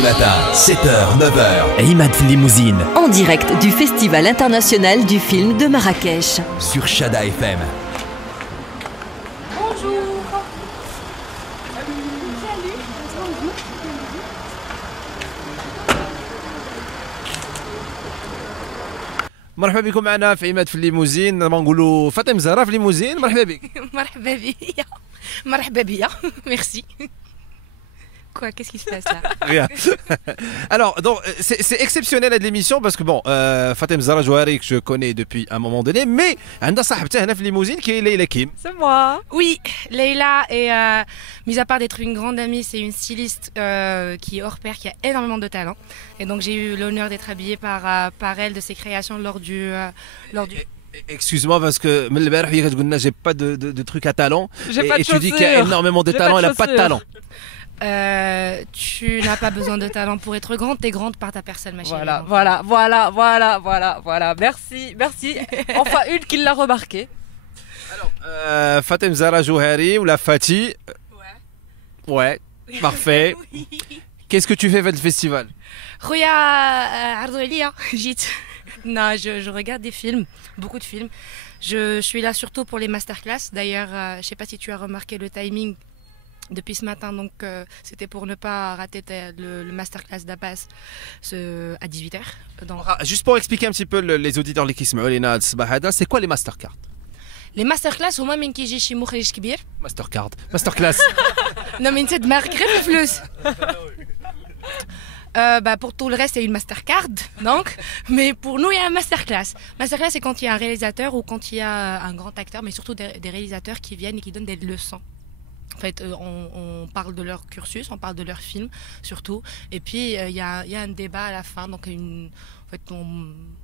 les matins, 7h, 9h. Imad Limousine. En direct du Festival international du film de Marrakech. Sur Chada FM. Bonjour. مرحبا بكم معنا في عماد في الليموزين. نقولوا فاطمه زهره في الليموزين. مرحبا بك. مرحبا بيا. مرحبا بيا. Merci. Quoi, qu'est-ce qui se passe là? Rien. Alors, donc, c'est exceptionnel à l'émission parce que bon, Fatem Zahra Jouari que je connais depuis un moment donné, mais عندها صاحبتها هنا في الليموزين qui est Leila Kim. C'est moi. Oui, Leila est, mis à part d'être une grande amie, c'est une styliste qui est hors pair, qui a énormément de talent. Et donc j'ai eu l'honneur d'être habillée par elle de ses créations lors du. Excuse-moi parce que j'ai pas de truc à talent. J'ai pas de et tu dis qu'il y a énormément de talent, elle a pas de talent. Tu n'as pas besoin de talent pour être grande, t'es grande par ta personne, ma chérie. Voilà. Merci. Enfin, une qui l'a remarqué. Alors, Fatem Zahra Jouari ou la Fati. Ouais, parfait. Oui. Qu'est-ce que tu fais le festival? Rouya Ardouelia, Gite. Non, je regarde des films, beaucoup de films. Je suis là surtout pour les masterclass. D'ailleurs, je sais pas si tu as remarqué le timing depuis ce matin, donc c'était pour ne pas rater le masterclass d'Abbas à 18h. Juste pour expliquer un petit peu les auditeurs qui se mettent, c'est quoi les mastercards? Les masterclass هما من كيجي شي مخرج كبير. Masterclass. Non mais انت دماغك غير في الفلوس. Pour tout le reste, il y a une mastercard, donc. Mais pour nous, il y a un masterclass. Masterclass, c'est quand il y a un réalisateur ou quand il y a un grand acteur, mais surtout des réalisateurs qui viennent et qui donnent des leçons. En fait, on parle de leur cursus, on parle de leur film, surtout. Et puis, il y a un débat à la fin, donc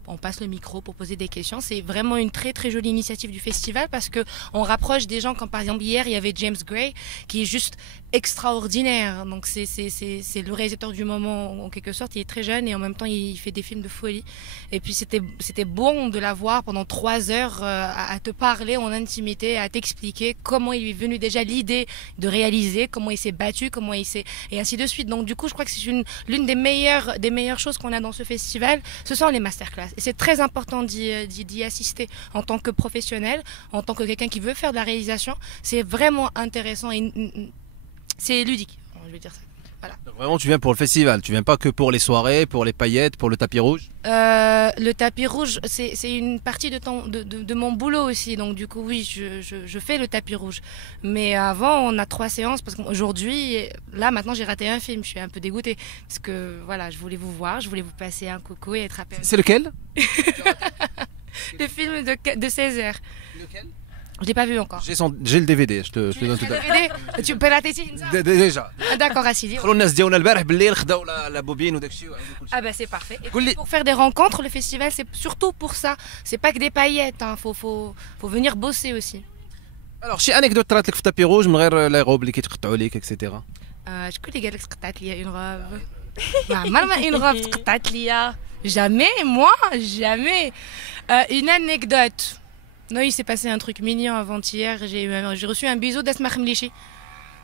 on passe le micro pour poser des questions. C'est vraiment une très très jolie initiative du festival parce que on rapproche des gens, comme par exemple hier il y avait James Gray qui est juste extraordinaire. Donc c'est le réalisateur du moment en quelque sorte. Il est très jeune et en même temps il fait des films de folie. Et puis c'était bon de l'avoir pendant 3 heures à te parler en intimité, à t'expliquer comment il est venu déjà l'idée de réaliser, comment il s'est battu, comment il s'est et ainsi de suite. Donc du coup je crois que c'est l'une des meilleures choses qu'on a dans ce festival. Ce sont les masterclass. Et c'est très important d'y assister en tant que professionnel, en tant que quelqu'un qui veut faire de la réalisation. C'est vraiment intéressant et c'est ludique, je veux dire ça. Voilà. Donc vraiment, tu viens pour le festival, tu viens pas que pour les soirées, pour les paillettes, pour le tapis rouge? Le tapis rouge, c'est une partie de mon boulot aussi. Donc du coup, oui, je fais le tapis rouge. Mais avant, on a 3 séances parce qu'aujourd'hui, là, maintenant, j'ai raté un film. Je suis un peu dégoûtée parce que voilà, je voulais vous voir, je voulais vous passer un coucou et être appelé. C'est lequel? Le film de 16h. Lequel? Je l'ai pas vu encore. J'ai le DVD, je te donne tout à l'heure. Tu peux la tester? Déjà. D'accord, Assidi. خلوا الناس ديالنا البارح بالليل خداو لا بوبين وداك الشيء وعملوا كل شيء. Ah bah c'est parfait. Et pour faire des rencontres, le festival c'est surtout pour ça. C'est pas que des paillettes, hein. Faut venir bosser aussi. Alors شي انيكدوت طرات لك في التابي روج من غير لا روب اللي كيتقطعوا ليك اكسيتيرا؟ شكون اللي قال لك تقطعت ليا اون روب؟ ما اون روب تقطعت ليا. Jamais, moi, jamais. Une anecdote. Non, il s'est passé un truc mignon avant-hier. J'ai reçu un bisou d'Asma Khmlichi.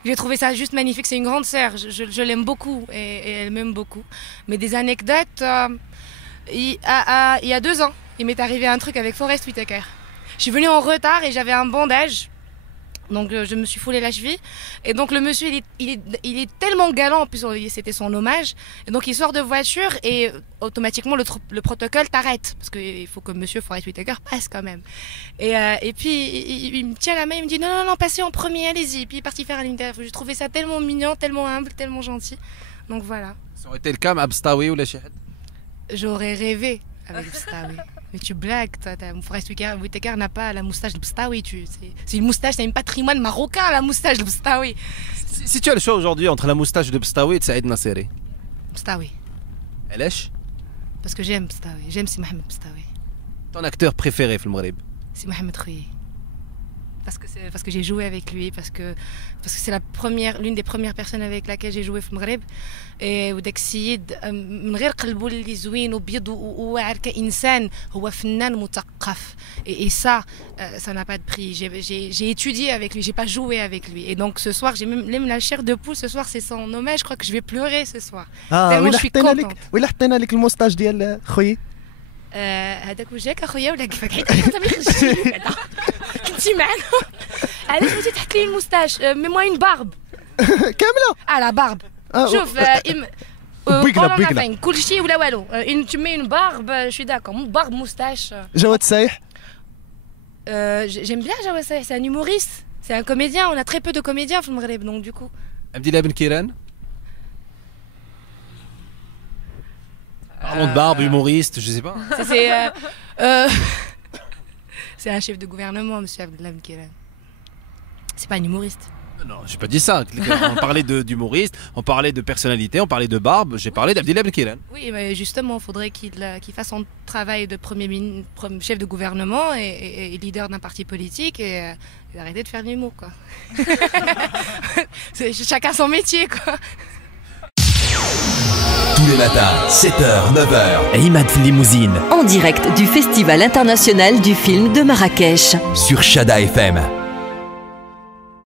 J'ai trouvé ça juste magnifique. C'est une grande sœur. Je l'aime beaucoup et elle m'aime beaucoup. Mais des anecdotes. Il y a 2 ans, il m'est arrivé un truc avec Forest Whitaker. Je suis venue en retard et j'avais un bandage. Donc je me suis foulé la cheville. Et donc le monsieur, il est tellement galant, en plus c'était son hommage. Et donc il sort de voiture et automatiquement le protocole t'arrête. Parce qu'il faut que monsieur Forest Whitaker passe quand même. Et puis il me tient la main, il me dit non, passez en premier, allez-y. Puis il est parti faire un interview. J'ai trouvé ça tellement mignon, tellement humble, tellement gentil. Donc voilà. Ça aurait été le cas مع بسطاوي ولا شي حد؟ J'aurais rêvé avec Bstawi. Mais tu blagues, toi, Forest Whitaker n'a pas la moustache de Bstawi. C'est une moustache, c'est un patrimoine marocain, la moustache de Bstawi. Si tu as le choix aujourd'hui entre la moustache de Bstawi et Saïd Nasseri. Bstawi. علاش؟ Parce que j'aime Bstawi, j'aime si Mohamed Bstawi. Ton acteur préféré في المغرب؟ C'est Mohamed Khouyi. parce que j'ai joué avec lui, parce que c'est l'une des premières personnes avec laquelle j'ai joué au Maghreb. Et وداك السيد من غير قلبه اللي زوين وبيض وواعر كإنسان هو فنان مثقف. Et ça n'a pas de prix. J'ai étudié avec lui, j'ai pas joué avec lui. Et donc ce soir, j'ai même la chair de poule. Ce soir, c'est son hommage. Je crois que je vais pleurer ce soir. Tellement je suis contente. ولا حطينا لك الموستاج ديال خويا هذاك وجهك اخويا ولا كيفاك حيت انت ما خرجتي كنتي معنا علاش بغيتي تحط لي الموستاج مي موا اون بارب كامله لا بارب شوف بيقلا كلشي ولا والو تمي اون بارب شوي داكور بارب موستاش جواد سايح j'aime bien Jawad Saïh, c'est un humoriste, c'est un comédien, on a très peu de comédiens au Maghreb donc du coup. Abdillah Ben Kiran. Parlons de barbe, humoriste, je sais pas. C'est un chef de gouvernement, monsieur Abdillah Ben Kiran. C'est pas un humoriste. Non, j'ai pas dit ça. On parlait d'humoriste, on parlait de personnalité, on parlait de barbe. J'ai parlé d'Abdillah Ben Kiran. Oui, mais justement, il faudrait qu'il fasse son travail de chef de gouvernement et leader d'un parti politique et arrêter de faire de l'humour, quoi. Chacun son métier, quoi. Tous les matins, 7h, 9h. Imad Limousine. En direct du Festival international du film de Marrakech. Sur Chada FM.